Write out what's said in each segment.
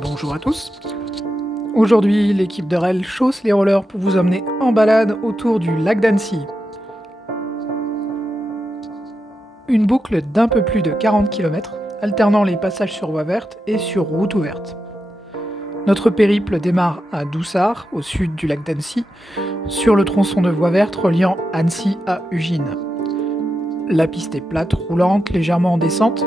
Bonjour à tous. Aujourd'hui, l'équipe de REL chausse les rollers pour vous emmener en balade autour du lac d'Annecy. Une boucle d'un peu plus de 40 km, alternant les passages sur voie verte et sur route ouverte. Notre périple démarre à Doussard, au sud du lac d'Annecy, sur le tronçon de voie verte reliant Annecy à Ugine. La piste est plate, roulante, légèrement en descente.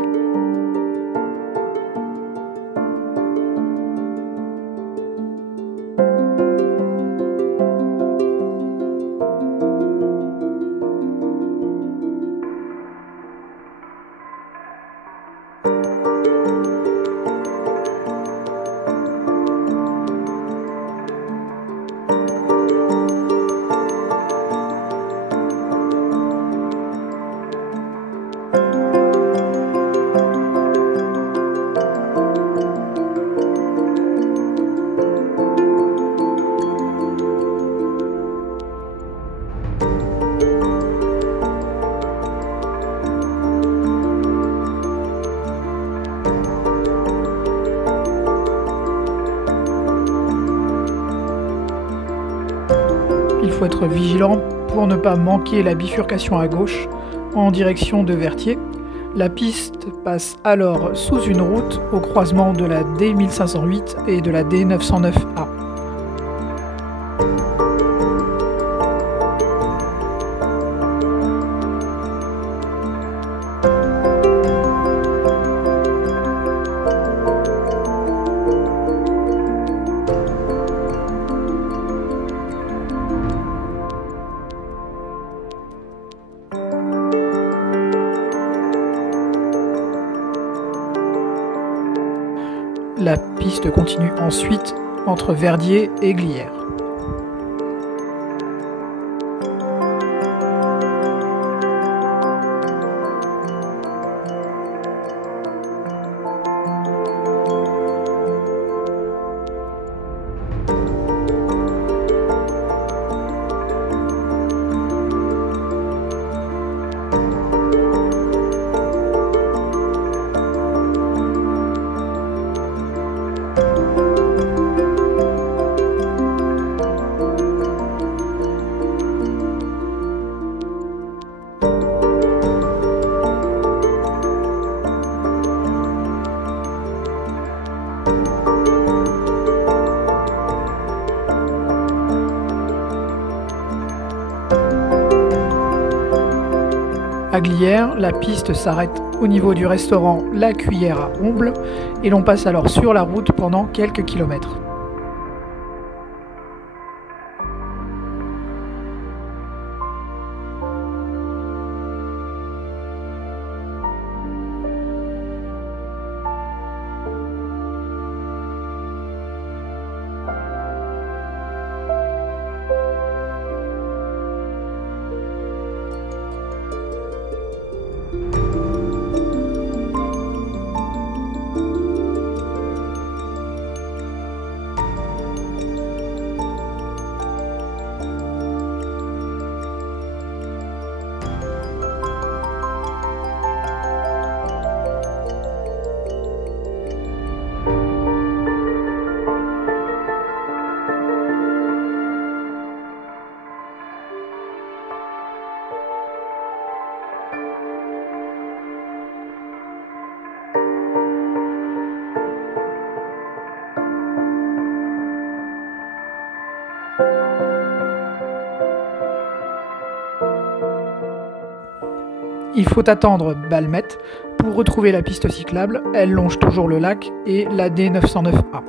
Il faut être vigilant pour ne pas manquer la bifurcation à gauche en direction de Vertier. La piste passe alors sous une route au croisement de la D1508 et de la D909A. La piste continue ensuite entre Verdier et Glières. À Glières, la piste s'arrête au niveau du restaurant La Cuillère à Omble et l'on passe alors sur la route pendant quelques kilomètres. Il faut attendre Balmette pour retrouver la piste cyclable, elle longe toujours le lac et la D909A.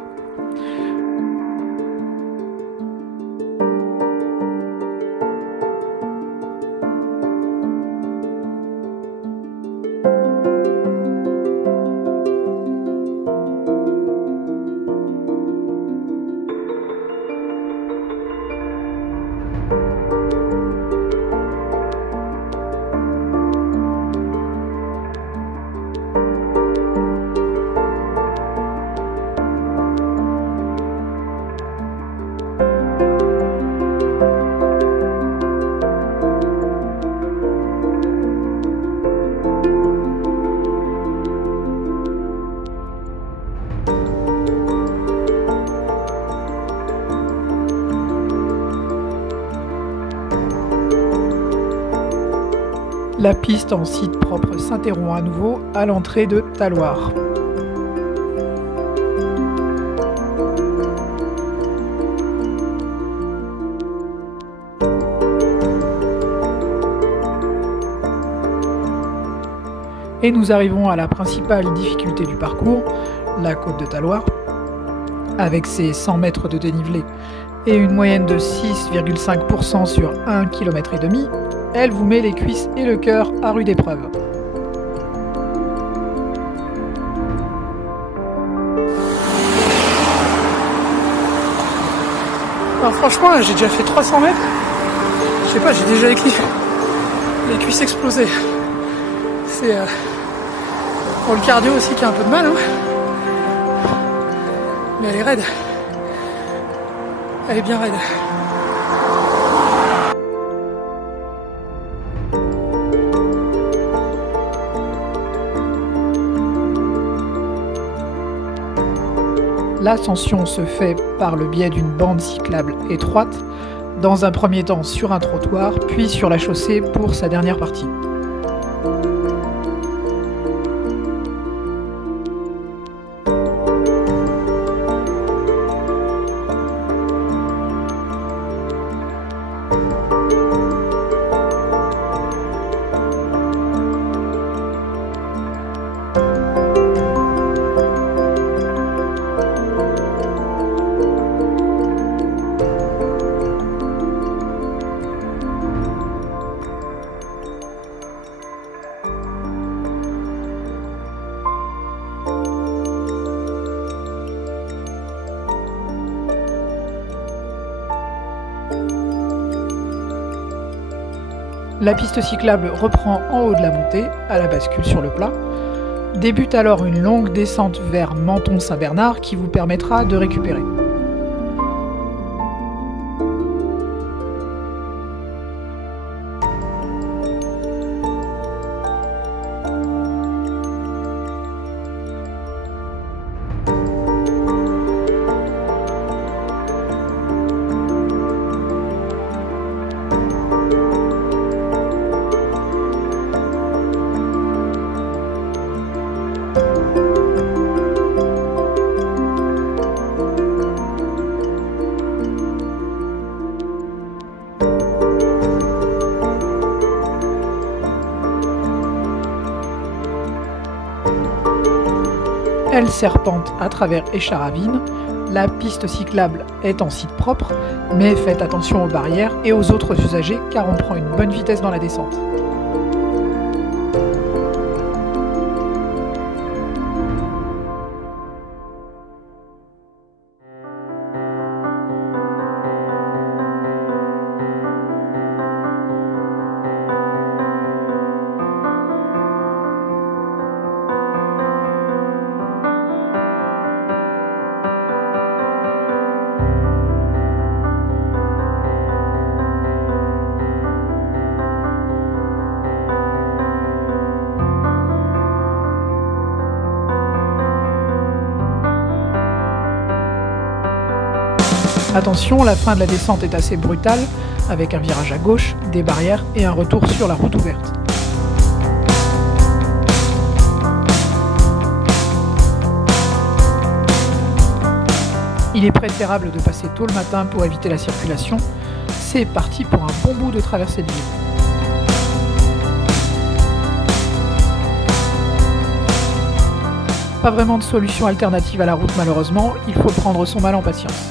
La piste en site propre s'interrompt à nouveau à l'entrée de Talloires. Et nous arrivons à la principale difficulté du parcours, la côte de Talloires. Avec ses 100 mètres de dénivelé et une moyenne de 6,5% sur 1,5 km, elle vous met les cuisses et le cœur à rude épreuve. Alors franchement, là j'ai déjà fait 300 mètres. Je sais pas, j'ai déjà les cuisses explosées. C'est pour le cardio aussi qui a un peu de mal, hein. Mais elle est raide. Elle est bien raide. L'ascension se fait par le biais d'une bande cyclable étroite, dans un premier temps sur un trottoir, puis sur la chaussée pour sa dernière partie. La piste cyclable reprend en haut de la montée, à la bascule sur le plat. Débute alors une longue descente vers Menton-Saint-Bernard qui vous permettra de récupérer. Elle serpente à travers Écharavines. La piste cyclable est en site propre, mais faites attention aux barrières et aux autres usagers car on prend une bonne vitesse dans la descente. Attention, la fin de la descente est assez brutale, avec un virage à gauche, des barrières et un retour sur la route ouverte. Il est préférable de passer tôt le matin pour éviter la circulation. C'est parti pour un bon bout de traversée de ville. Pas vraiment de solution alternative à la route malheureusement, il faut prendre son mal en patience.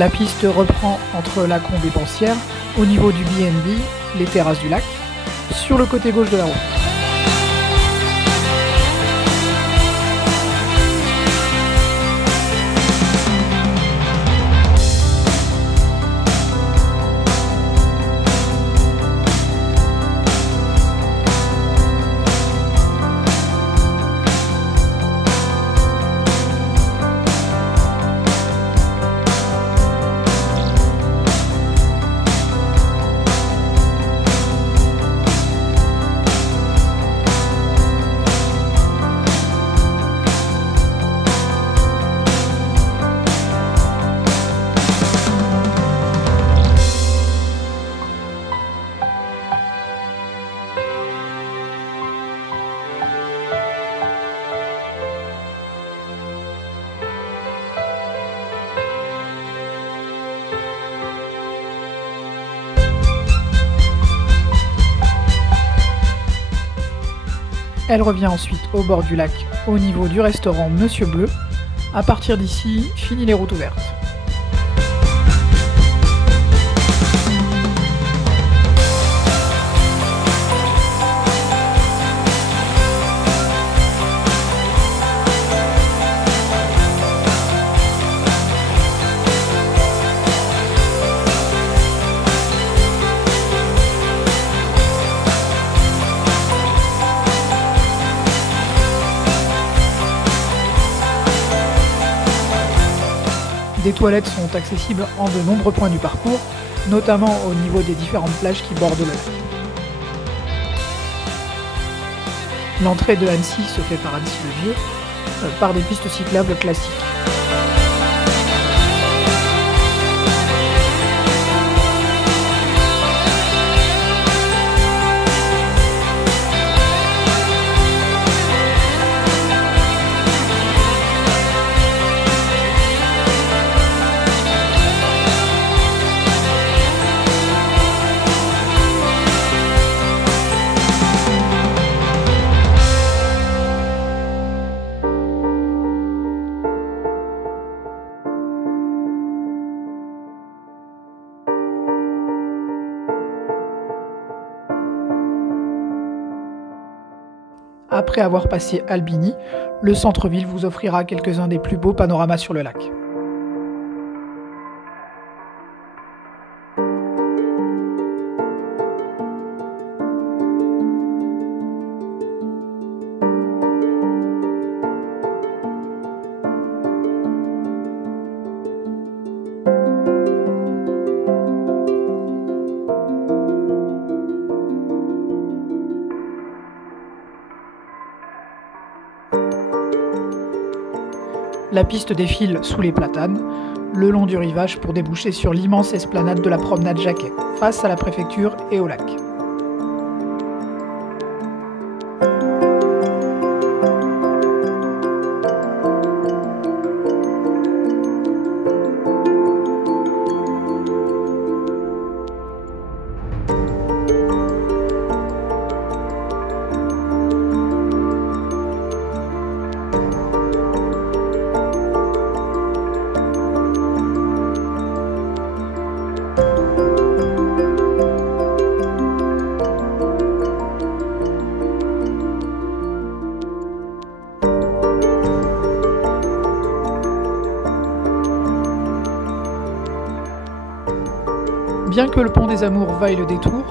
La piste reprend entre la Combe et Pensière, au niveau du B&B, les terrasses du lac, sur le côté gauche de la route. Elle revient ensuite au bord du lac, au niveau du restaurant Monsieur Bleu. À partir d'ici, fini les routes ouvertes. Des toilettes sont accessibles en de nombreux points du parcours, notamment au niveau des différentes plages qui bordent le lac. L'entrée de Annecy se fait par Annecy-le-Vieux, par des pistes cyclables classiques. Après avoir passé Albigny, le centre-ville vous offrira quelques-uns des plus beaux panoramas sur le lac. La piste défile sous les platanes, le long du rivage pour déboucher sur l'immense esplanade de la promenade Jacquet, face à la préfecture et au lac. Bien que le pont des Amours vaille le détour,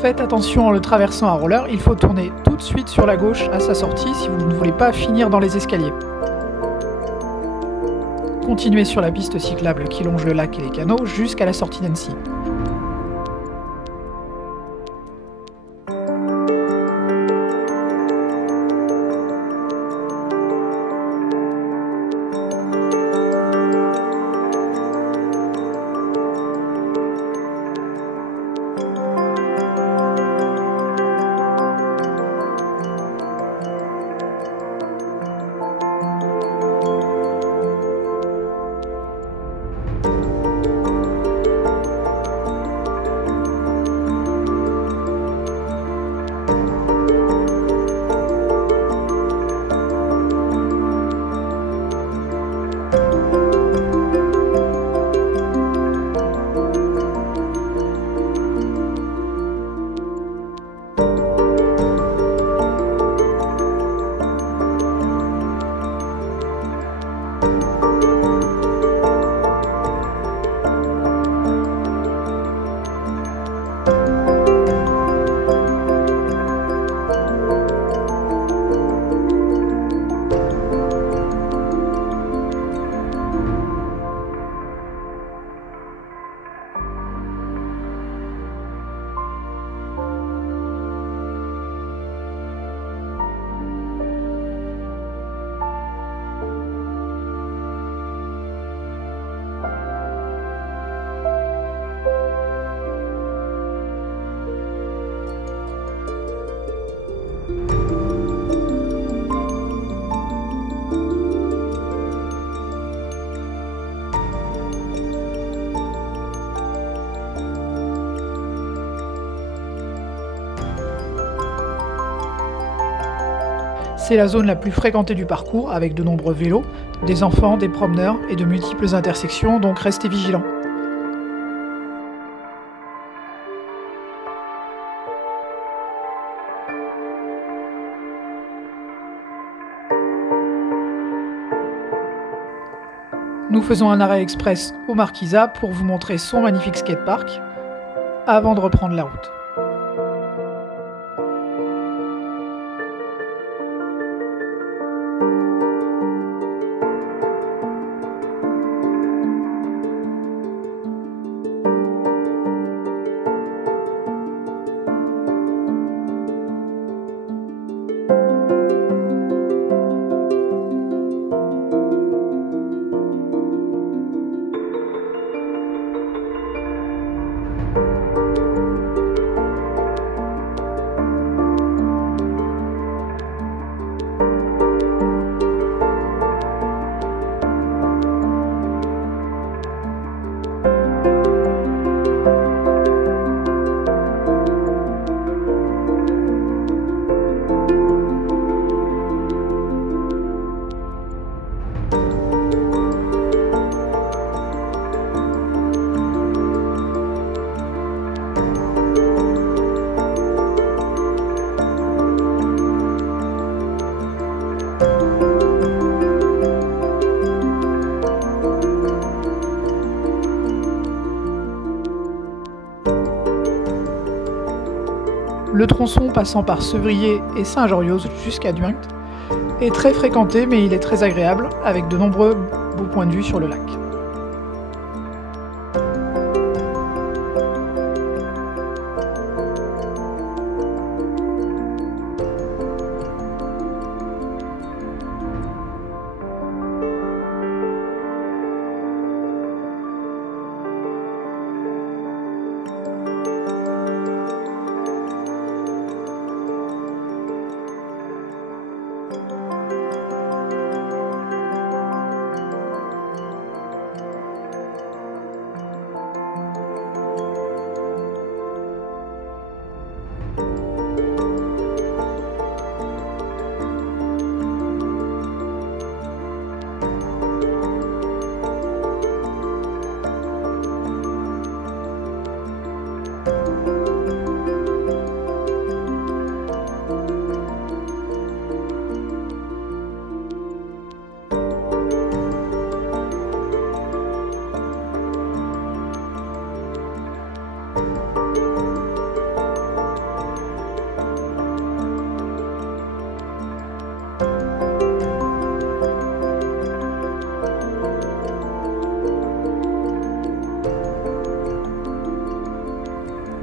faites attention en le traversant à roller, il faut tourner tout de suite sur la gauche à sa sortie si vous ne voulez pas finir dans les escaliers. Continuez sur la piste cyclable qui longe le lac et les canaux jusqu'à la sortie d'Annecy. C'est la zone la plus fréquentée du parcours, avec de nombreux vélos, des enfants, des promeneurs et de multiples intersections, donc restez vigilants. Nous faisons un arrêt express au Marquisat pour vous montrer son magnifique skatepark avant de reprendre la route. Le tronçon passant par Sevrier et Saint-Jorioz jusqu'à Duingt est très fréquenté, mais il est très agréable, avec de nombreux beaux points de vue sur le lac.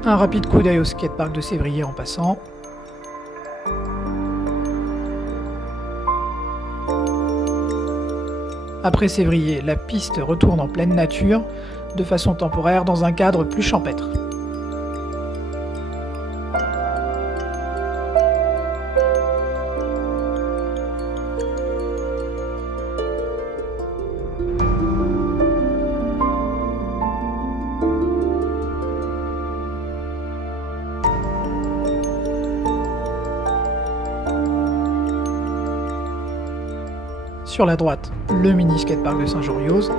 Un rapide coup d'œil au skatepark de Sévrier en passant. Après Sévrier, la piste retourne en pleine nature, de façon temporaire dans un cadre plus champêtre. Sur la droite, le mini skatepark de Saint-Jorioz.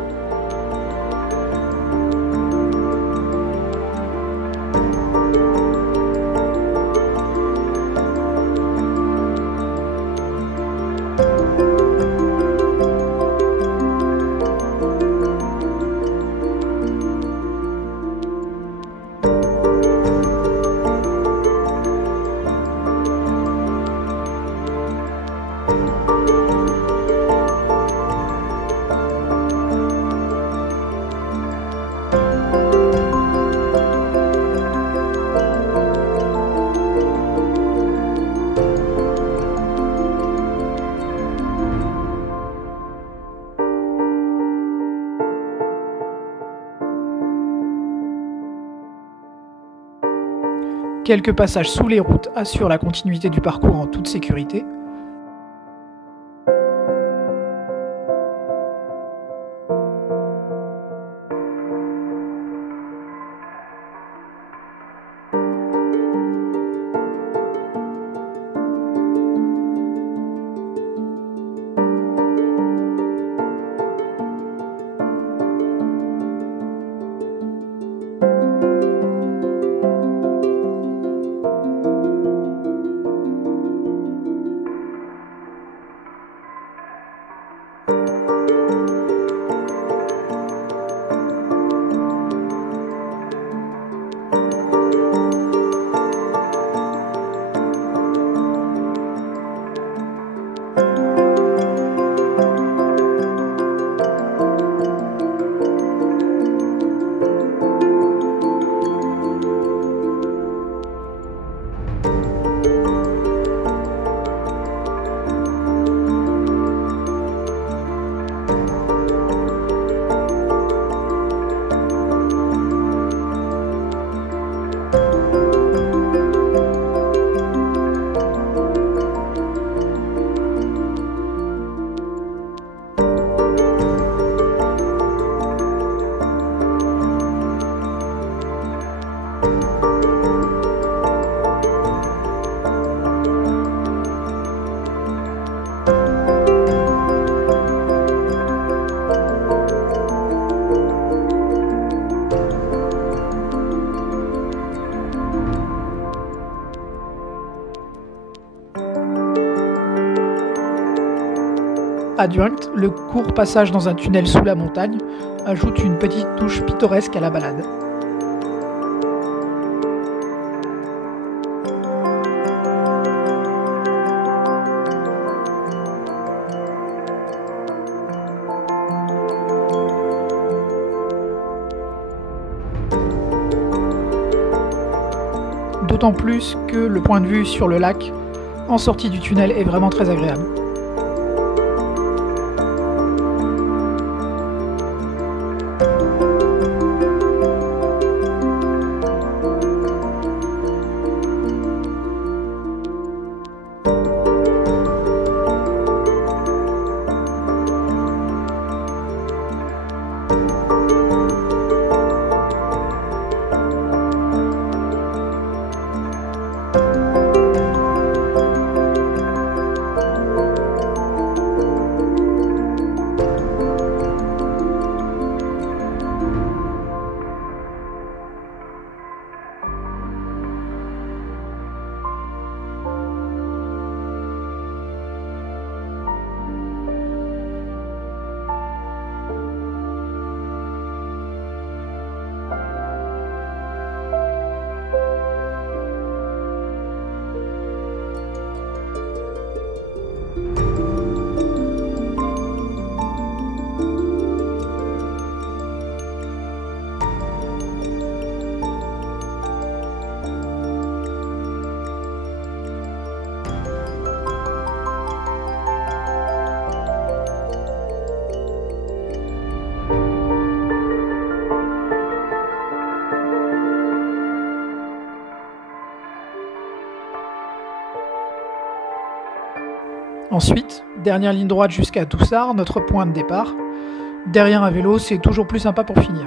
Quelques passages sous les routes assurent la continuité du parcours en toute sécurité. Adjunct, le court passage dans un tunnel sous la montagne, ajoute une petite touche pittoresque à la balade. D'autant plus que le point de vue sur le lac en sortie du tunnel est vraiment très agréable. Ensuite, dernière ligne droite jusqu'à Doussard, notre point de départ. Derrière un vélo, c'est toujours plus sympa pour finir.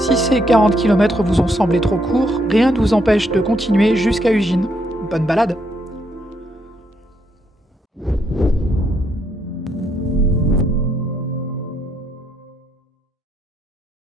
Si ces 40 km vous ont semblé trop courts, rien ne vous empêche de continuer jusqu'à Ugine. Bonne balade!